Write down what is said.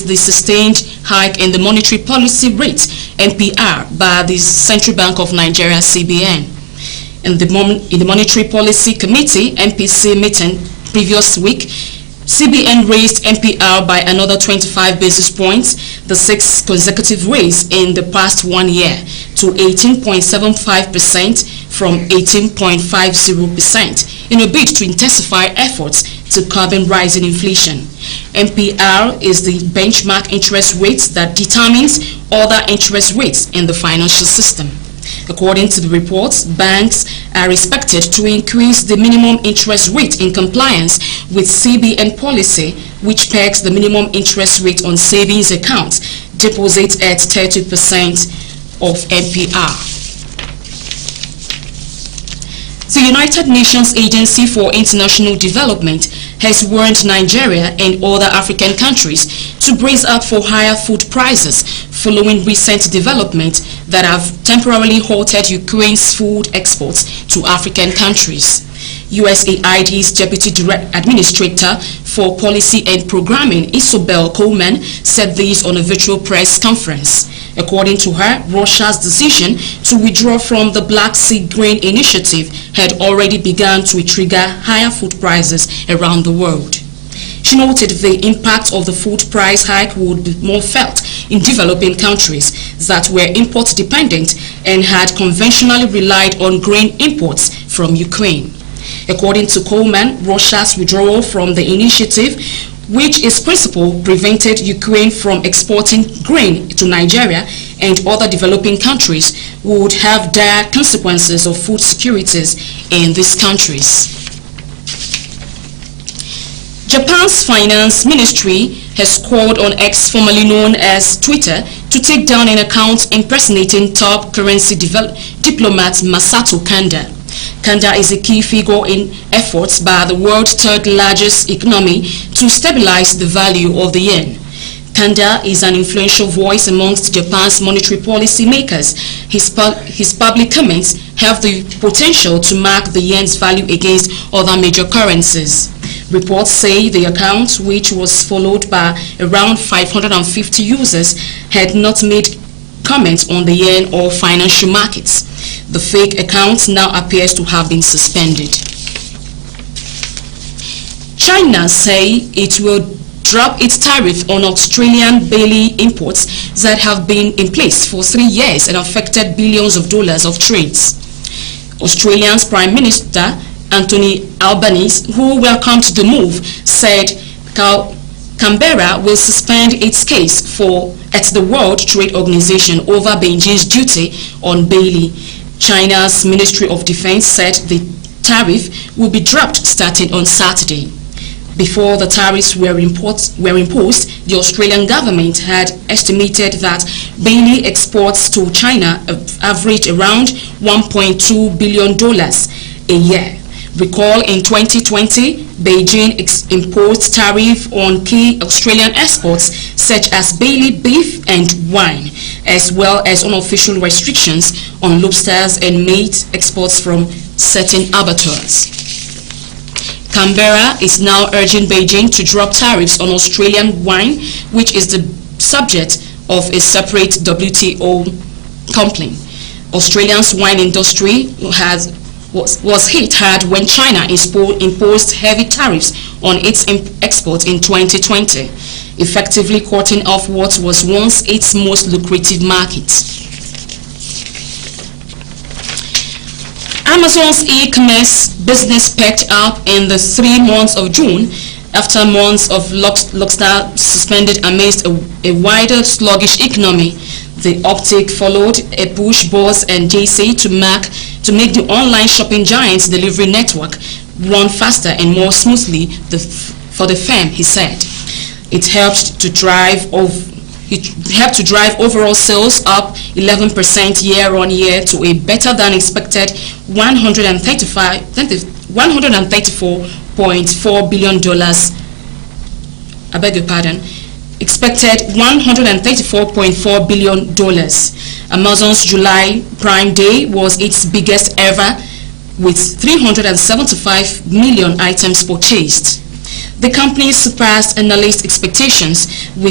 with the sustained hike in the monetary policy rate (MPR) by the Central Bank of Nigeria (CBN). In the Monetary Policy Committee (MPC) meeting previous week, CBN raised MPR by another 25 basis points, the sixth consecutive raise in the past 1 year, to 18.75% from 18.50% in a bid to intensify efforts to curb rising inflation. MPR is the benchmark interest rate that determines other interest rates in the financial system. According to the reports, banks are expected to increase the minimum interest rate in compliance with CBN policy, which pegs the minimum interest rate on savings accounts deposits at 30% of MPR. The United Nations Agency for International Development has warned Nigeria and other African countries to brace up for higher food prices following recent developments that have temporarily halted Ukraine's food exports to African countries. USAID's Deputy Administrator for Policy and Programming, Isobel Coleman, said this on a virtual press conference. According to her, Russia's decision to withdraw from the Black Sea Grain Initiative had already begun to trigger higher food prices around the world. She noted the impact of the food price hike would be more felt in developing countries that were import dependent and had conventionally relied on grain imports from Ukraine. According to Coleman, Russia's withdrawal from the initiative, which in principle prevented Ukraine from exporting grain to Nigeria and other developing countries, would have dire consequences of food securities in these countries. Japan's finance ministry has called on X, formerly known as Twitter, to take down an account impersonating top currency diplomat Masato Kanda. Kanda is a key figure in efforts by the world's third largest economy to stabilize the value of the yen. Kanda is an influential voice amongst Japan's monetary policy makers. His public comments have the potential to mark the yen's value against other major currencies. Reports say the account, which was followed by around 550 users, had not made comments on the yen or financial markets. The fake account now appears to have been suspended. China say it will drop its tariff on Australian barley imports that have been in place for 3 years and affected billions of dollars of trades. Australia's Prime Minister Anthony Albanese, who welcomed the move, said Canberra will suspend its case at the World Trade Organization over Beijing's duty on barley. China's Ministry of Defense said the tariff will be dropped starting on Saturday. Before the tariffs were imposed, the Australian government had estimated that barley exports to China average around $1.2 billion a year. Recall in 2020, Beijing imposed tariff on key Australian exports such as barley, beef and wine, as well as unofficial restrictions on lobsters and meat exports from certain abattoirs. Canberra is now urging Beijing to drop tariffs on Australian wine, which is the subject of a separate WTO complaint. Australia's wine industry was hit hard when China imposed heavy tariffs on its exports in 2020, effectively cutting off what was once its most lucrative market. Amazon's e-commerce business picked up in the 3 months of June after months of lockdown suspended amidst a wider sluggish economy. The uptick followed a push Boss and JC to make the online shopping giant's delivery network run faster and more smoothly for the firm, he said. It helped to drive overall sales up 11% year-on-year to a better than expected $134.4 billion. I beg your pardon. Expected $134.4 billion. Amazon's July Prime Day was its biggest ever, with 375 million items purchased. The company surpassed analyst expectations with